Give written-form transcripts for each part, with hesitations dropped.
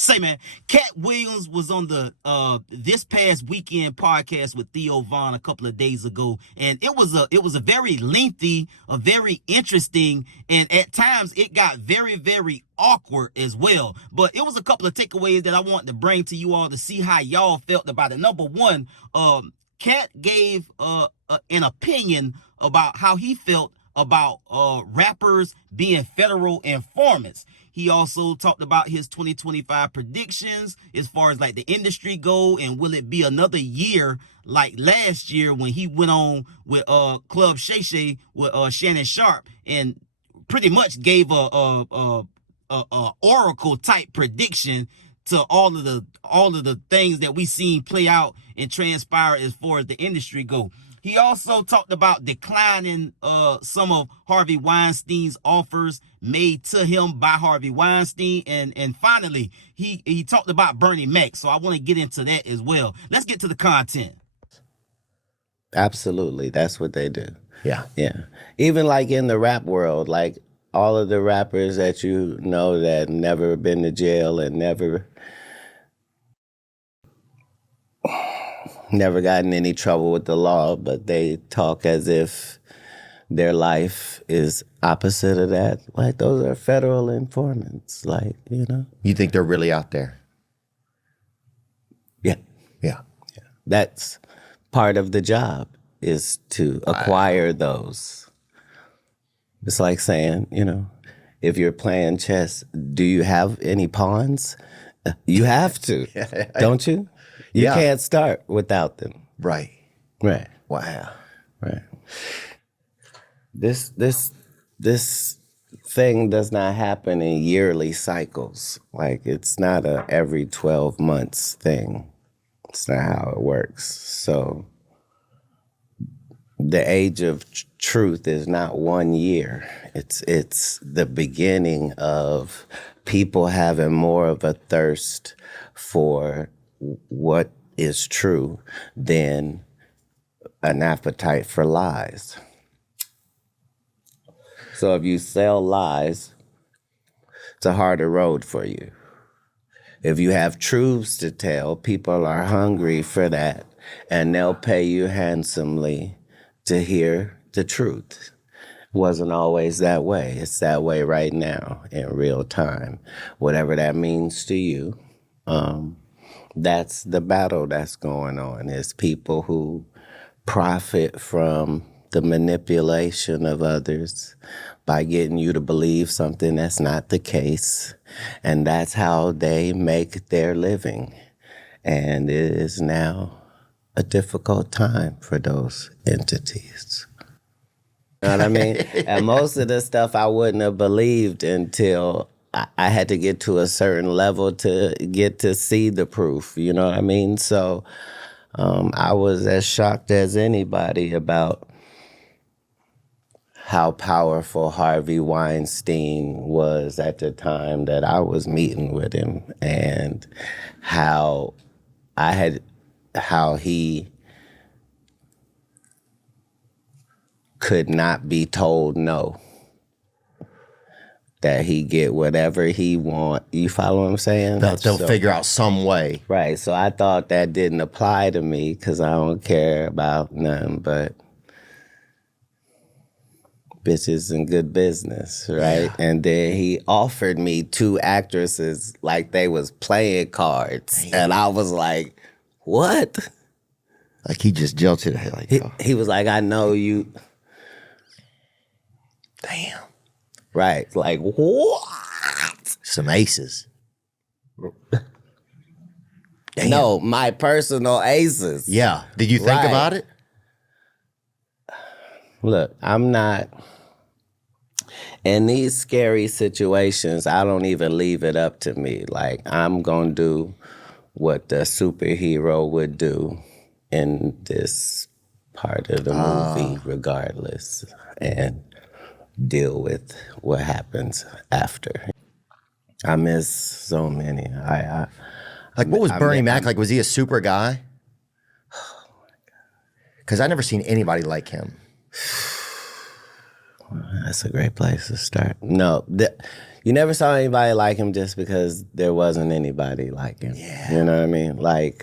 Say, man, Katt Williams was on the this past weekend podcast with Theo Von a couple of days ago, and it was a very lengthy, a very interesting, and at times it got very, very awkward as well. But it was a couple of takeaways that I wanted to bring to you all to see how y'all felt about it. Number one, Katt gave an opinion about how he felt about rappers being federal informants. He also talked about his 2025 predictions as far as like the industry go, and will it be another year like last year when he went on with Club Shay Shay with Shannon Sharp and pretty much gave a oracle type prediction to all of the things that we seen play out and transpire as far as the industry go. He also talked about declining some of Harvey Weinstein's offers made to him by Harvey Weinstein. And finally, he talked about Bernie Mac. So I want to get into that as well. Let's get to the content. Absolutely. That's what they do. Yeah. Yeah. Even like in the rap world, like all of the rappers that you know that never been to jail and never got in any trouble with the law, but they talk as if their life is opposite of that. Like, those are federal informants, like, you know? You think they're really out there? Yeah. Yeah. That's part of the job, is to acquire those. It's like saying, you know, if you're playing chess, do you have any pawns? You have to, don't you? You can't start without them. Right. Right. Wow. Right. This thing does not happen in yearly cycles. Like, it's not a every 12 months thing. It's not how it works. So the age of truth is not 1 year. It's the beginning of people having more of a thirst for what is true than an appetite for lies. So if you sell lies, it's a harder road for you. If you have truths to tell, people are hungry for that, and they'll pay you handsomely to hear the truth. Wasn't always that way. It's that way right now in real time. Whatever that means to you, that's the battle that's going on, is people who profit from the manipulation of others by getting you to believe something that's not the case. And that's how they make their living. And it is now a difficult time for those entities. You know what I mean? And most of the stuff I wouldn't have believed until I had to get to a certain level to get to see the proof, you know what I mean? So I was as shocked as anybody about how powerful Harvey Weinstein was at the time that I was meeting with him, and how he could not be told no. That he get whatever he want. You follow what I'm saying? They'll figure out some way. Right. So I thought that didn't apply to me because I don't care about nothing but bitches and good business, right? Yeah. And then he offered me 2 actresses like they was playing cards. Damn. And I was like, what? Like, he just jilted it. Like, he was like, I know you. Damn. Right. Like, what? Some aces. Damn. No, my personal aces. Yeah. Did you think about it? Look, I'm not. In these scary situations, I don't even leave it up to me. Like, I'm going to do what the superhero would do in this part of the movie, regardless. And deal with what happens after. I miss so many. Like, what was Bernie Mac like? Was he a super guy? Oh my God. Because I never seen anybody like him. That's a great place to start. No, you never saw anybody like him just because there wasn't anybody like him. Yeah. You know what I mean? Like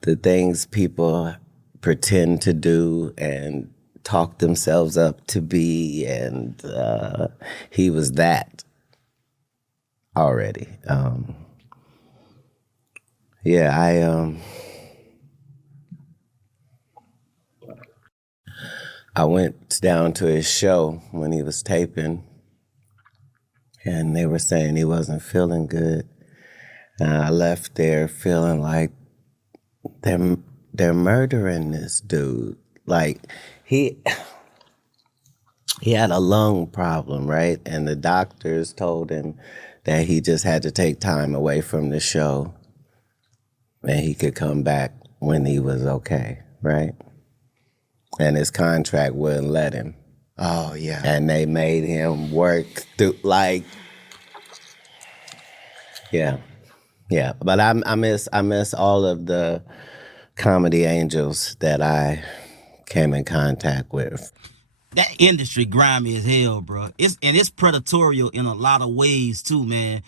the things people pretend to do and talk themselves up to be, and he was that already. I went down to his show when he was taping, and they were saying he wasn't feeling good. And I left there feeling like they're murdering this dude. Like he had a lung problem, right? And the doctors told him that he just had to take time away from the show and he could come back when he was okay, right? And his contract wouldn't let him. Oh, yeah. And they made him work through, like, yeah. But I miss all of the comedy angels that I came in contact with. That industry grimy as hell, bro. It's predatory in a lot of ways too, man.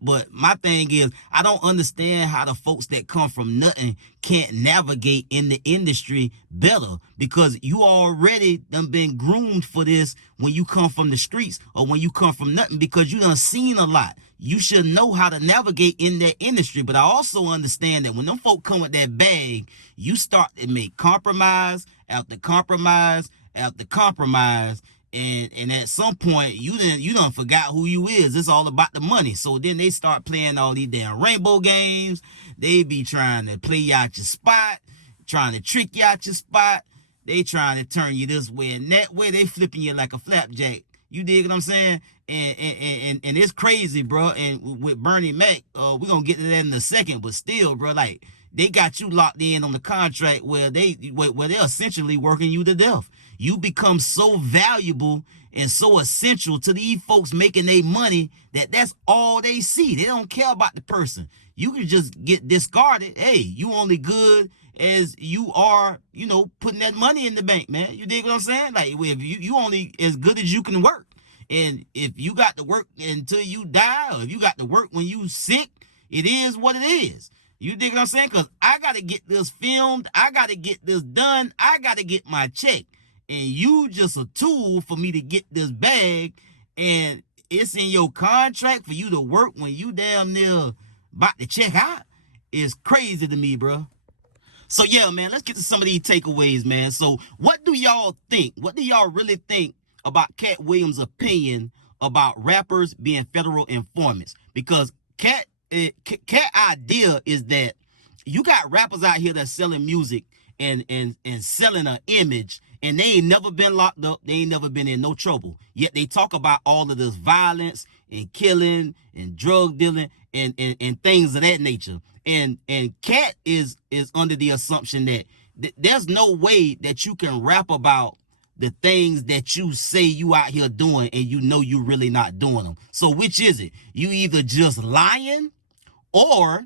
But my thing is, I don't understand how the folks that come from nothing can't navigate in the industry better, because you already done been groomed for this when you come from the streets or when you come from nothing, because you done seen a lot. You should know how to navigate in that industry. But I also understand that when them folk come with that bag, you start to make compromise after compromise after compromise, and at some point you done forgot who you is. It's all about the money. So then they start playing all these damn rainbow games. They be trying to play you out your spot, trying to trick you out your spot. They trying to turn you this way and that way. They flipping you like a flapjack. You dig what I'm saying? And it's crazy, bro. And with Bernie Mac, we're gonna get to that in a second, but still, bro, like, they got you locked in on the contract where they're essentially working you to death. You become so valuable and so essential to these folks making their money that that's all they see. They don't care about the person. You can just get discarded. Hey, you only good as you are, putting that money in the bank, man. You dig what I'm saying? Like, if you only as good as you can work. And if you got to work until you die, or if you got to work when you sick, it is what it is. You dig what I'm saying? Because I got to get this filmed. I got to get this done. I got to get my check. And you just a tool for me to get this bag. And it's in your contract for you to work when you damn near about to check out. It's crazy to me, bro. So, yeah, man, let's get to some of these takeaways, man. So what do y'all think? What do y'all really think about Katt Williams' opinion about rappers being federal informants? Because Katt idea is that you got rappers out here that's selling music and selling an image, and they ain't never been locked up. They ain't never been in no trouble. Yet they talk about all of this violence and killing and drug dealing and things of that nature. And Katt is under the assumption that there's no way that you can rap about the things that you say you out here doing and you really not doing them. So which is it? You either just lying, or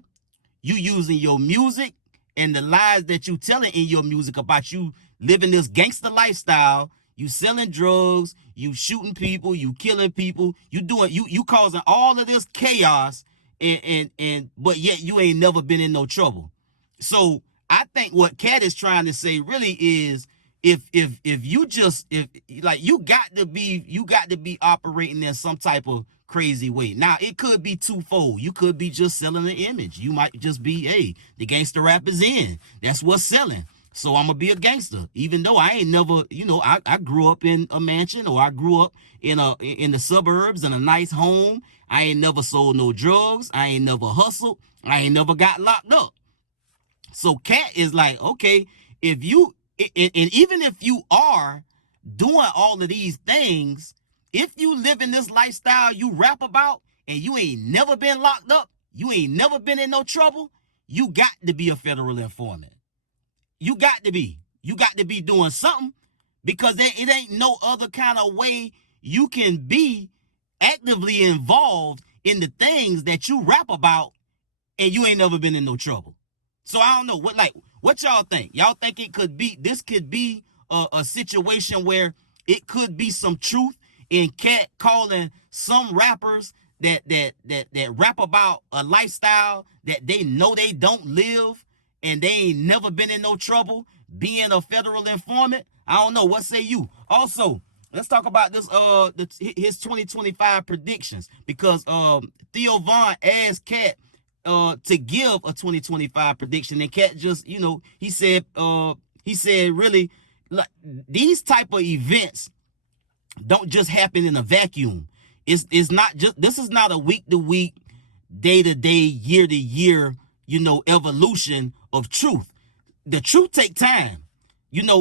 you using your music and the lies that you telling in your music about you living this gangster lifestyle. You selling drugs, you shooting people, you killing people, you causing all of this chaos, and but yet you ain't never been in no trouble. So I think what Katt is trying to say really is, if you got to be operating in some type of crazy way. Now, it could be twofold. You could be just selling an image. You might just be, hey, the gangster rap is in. That's what's selling. So I'm gonna be a gangster, even though I ain't never, I grew up in a mansion, or I grew up in the suburbs in a nice home. I ain't never sold no drugs. I ain't never hustled. I ain't never got locked up. So Katt is like, okay, if you, and even if you are doing all of these things, if you live in this lifestyle you rap about and you ain't never been locked up, you ain't never been in no trouble, you got to be a federal informant. You got to be. You got to be doing something, because it ain't no other kind of way you can be actively involved in the things that you rap about and you ain't never been in no trouble. So I don't know what y'all think. Y'all think this could be a situation where it could be some truth in Katt calling some rappers that rap about a lifestyle that they know they don't live and they ain't never been in no trouble being a federal informant. I don't know. What say you? Also, let's talk about this his 2025 predictions, because Theo Von asked Katt to give a 2025 prediction, and Katt just, he said really, like, these type of events don't just happen in a vacuum. It's not just, this is not a week to week, day to day, year to year, evolution of truth. The truth take time.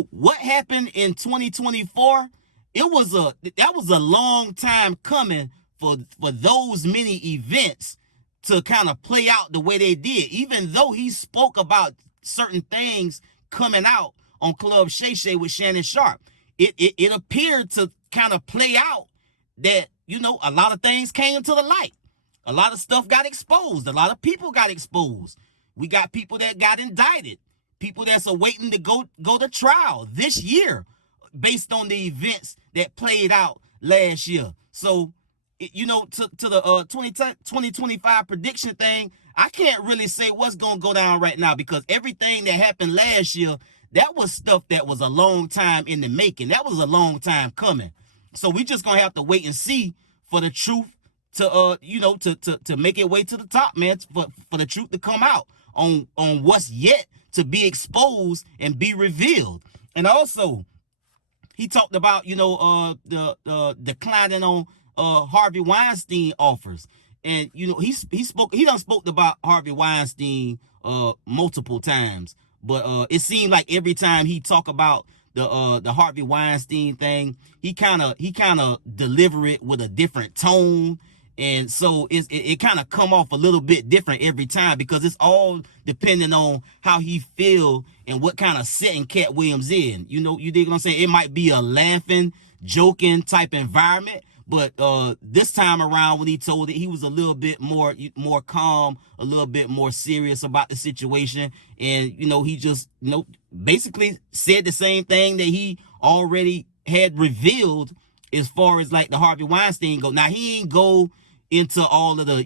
What happened in 2024, that was a long time coming for those many events to kind of play out the way they did. Even though he spoke about certain things coming out on Club Shay Shay with Shannon Sharp, it appeared to kind of play out that, a lot of things came to the light. A lot of stuff got exposed. A lot of people got exposed. We got people that got indicted, people that's awaiting to go to trial this year based on the events that played out last year. So, to the 2025 prediction thing, I can't really say what's going to go down right now, because everything that happened last year, that was stuff that was a long time in the making. That was a long time coming. So we just going to have to wait and see for the truth to to make it way to the top, man, for the truth to come out on what's yet to be exposed and be revealed. And also, he talked about, the declining on Harvey Weinstein offers. And, he done spoke about Harvey Weinstein multiple times. But it seemed like every time he talk about the Harvey Weinstein thing, he kind of deliver it with a different tone. And so it kind of come off a little bit different every time, because it's all depending on how he feel and what kind of setting Katt Williams in. You dig what I'm saying? It might be a laughing, joking type environment, but this time around when he told it, he was a little bit more calm, a little bit more serious about the situation. And, he just, basically said the same thing that he already had revealed as far as like the Harvey Weinstein go. Now, he ain't go into all of the,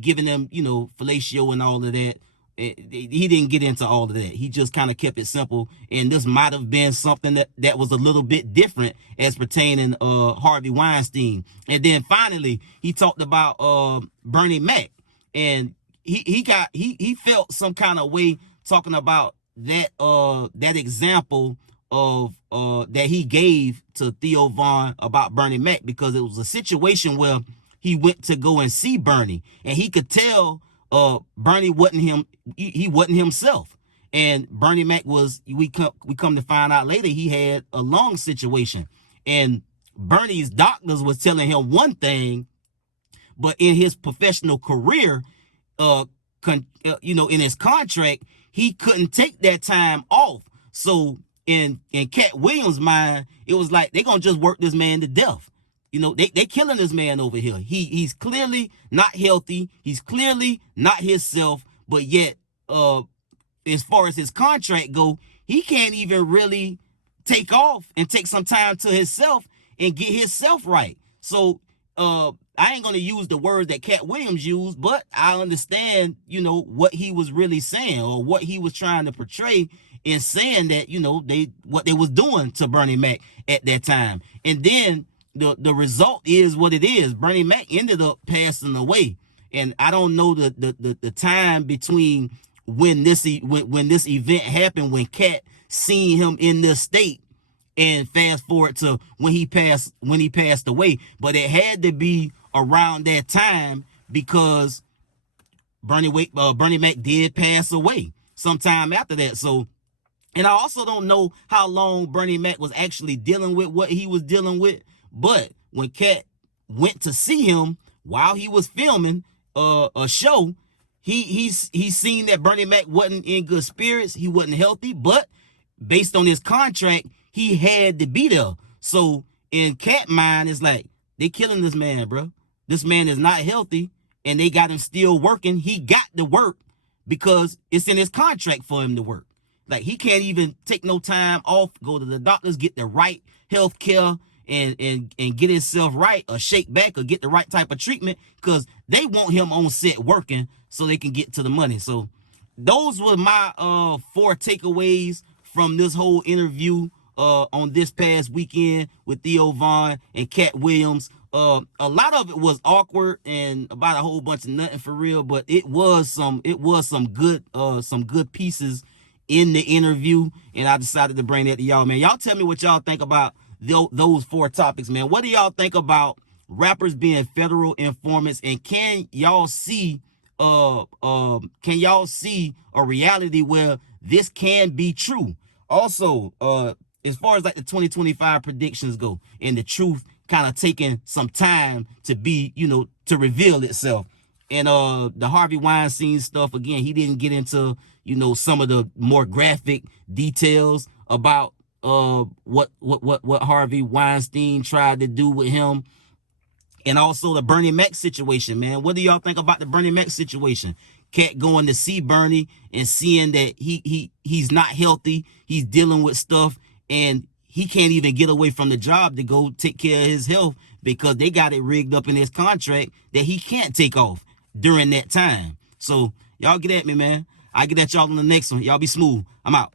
giving them, fellatio and all of that. He didn't get into all of that. He just kind of kept it simple. And this might have been something that was a little bit different as pertaining Harvey Weinstein. And then finally, he talked about Bernie Mac. And he felt some kind of way talking about that example of that he gave to Theo Von about Bernie Mac, because it was a situation where he went to go and see Bernie, and he could tell Bernie wasn't him. He wasn't himself. And Bernie Mac was, we come to find out later, he had a lung situation, and Bernie's doctors was telling him one thing, but in his professional career, in his contract, he couldn't take that time off. So in Katt Williams' mind, it was like, they're gonna just work this man to death. They killing this man over here. He's clearly not healthy. He's clearly not himself. But yet, as far as his contract go, he can't even really take off and take some time to himself and get himself right. So I ain't gonna use the words that Katt Williams used, but I understand, what he was really saying, or what he was trying to portray in saying that, what they was doing to Bernie Mac at that time. And then the result is what it is. Bernie Mac ended up passing away, and I don't know the time between when this event happened, when Katt seen him in this state, and fast forward to when he passed away. But it had to be around that time, because Bernie Mac did pass away sometime after that. So, and I also don't know how long Bernie Mac was actually dealing with what he was dealing with. But when Katt went to see him while he was filming a show, he seen that Bernie Mac wasn't in good spirits. He wasn't healthy, but based on his contract, he had to be there. So in Katt mind, it's like, they killing this man, bro. This man is not healthy, and they got him still working. He got to work because it's in his contract for him to work. Like, he can't even take no time off, go to the doctors, get the right health care, and get himself right, or shake back, or get the right type of treatment, because they want him on set working so they can get to the money. So those were my 4 takeaways from this whole interview on this past weekend with Theo Von and Katt Williams. A lot of it was awkward and about a whole bunch of nothing for real, but it was some good pieces in the interview, and I decided to bring that to y'all, man. Y'all tell me what y'all think about those 4 topics, man. What do y'all think about rappers being federal informants, and can y'all see a reality where this can be true? Also, as far as like the 2025 predictions go, and the truth kind of taking some time to be, to reveal itself. And the Harvey Weinstein stuff, again, he didn't get into, some of the more graphic details about what Harvey Weinstein tried to do with him. And also the Bernie Mac situation, man. What do y'all think about the Bernie Mac situation? Katt going to see Bernie and seeing that he's not healthy, he's dealing with stuff, and he can't even get away from the job to go take care of his health because they got it rigged up in his contract that he can't take off during that time. So y'all get at me, man. I get at y'all on the next one. Y'all be smooth. I'm out.